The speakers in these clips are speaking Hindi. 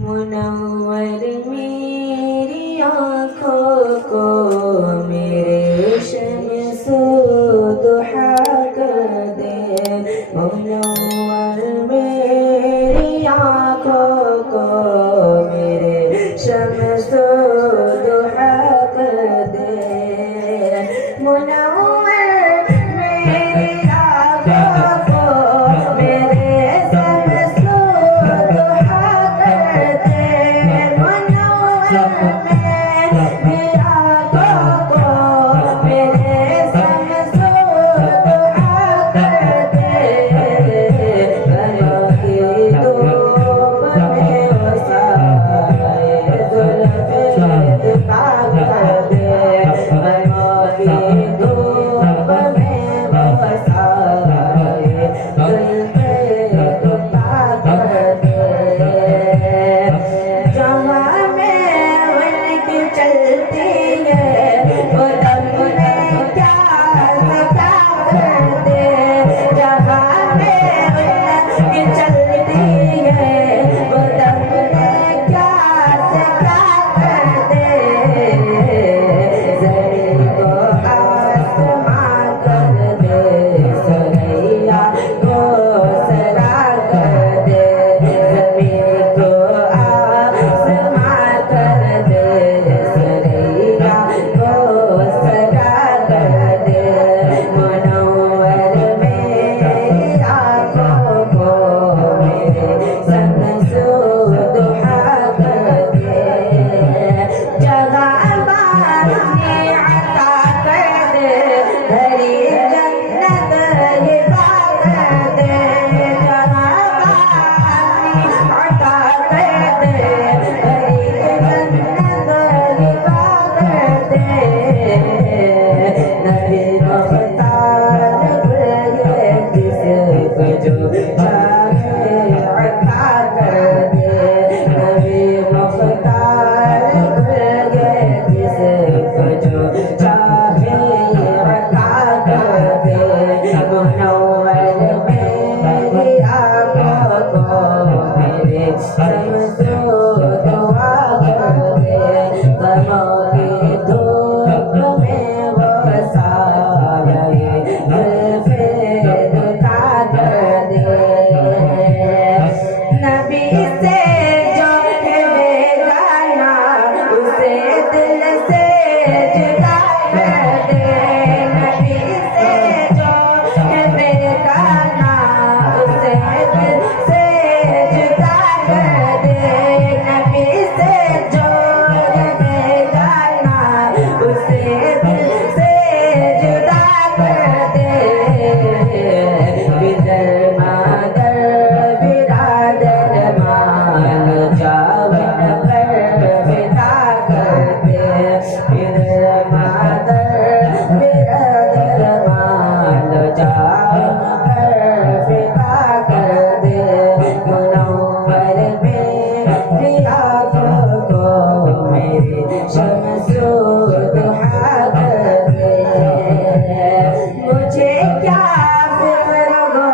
मुनव्वर मेरी आँखों को मेरे शम्स-ओ दुहा कर दे। मुनव्वर मेरी आँखों को मेरे शम्स-ओ दुहा कर दे। मुनव्वर मेरी आँखों को मेरे शम्स-ओ दुहा कर दे। मुनव्वर मेरी आँखों को मेरे शम्स-ओ दुहा कर दे। गयों की धूप में वो साए जुल्फ़े दिखा कर दे। गयों की धूप में वो साए जुल्फ़े दिखा कर दे। जहाँ में उनकी चलती है वो दम में क्या सका कर दे। जहाँ में उनकी चलती है वो दम में क्या सका कर दे। ज़मीन को आसमां कर दे, सरैया को सरा कर दे। ज़मीन को आसमां कर दे, सरैया को सरा कर दे। मुनव्वर मेरी आँखों को मेरे शम्स-ओ दुहा कर दे। जगह बानी अता कर दे, भरी जन्नत हिबा कर दे। जगह बानी अता कर दे, भरी जन्नत हिबा कर दे। नबी मुख्तार गुल जिसको जो चाहे अता कर दे। नबी मुख्तार गुल जिसको जो चाहे अता कर दे। मुनव्वर मेरी आँखों को मेरे शम्स-ओ दुहा कर दे। गमों की धूप में वो साए जुल्फ़े दिखा कर दे। नबी से जो है बेगाना उसे दिल से जुदा कर दे। नबी से जो है बेगाना उसे दिल से जुदा कर दे। नबी से जो है बेगाना उसे दिल से जुदा कर दे। बिदर मादर बिरादर मान जावन पर फिदा कर दे। बिदर मादर बिरादर मान जावन पर फिदा कर दे। मुनव्वर मेरी आँखों को मेरे शम्स-ओ दुहा कर दे। मुझे क्या फिक्र हो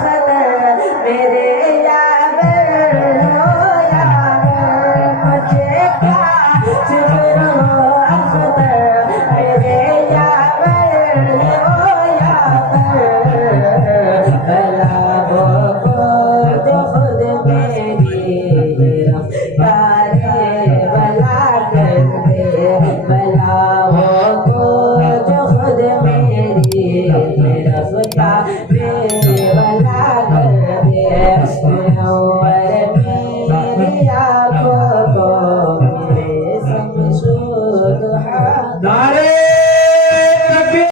खतर मेरे यावर हो यावर। मुझे क्या फिक्र हो खतर मेरे यावर हो यावर। बलाओं को जो खुद मेरी गिरफ्तारे बला कर दे। बलाओं को जो खुद मेरी गिरफ्तार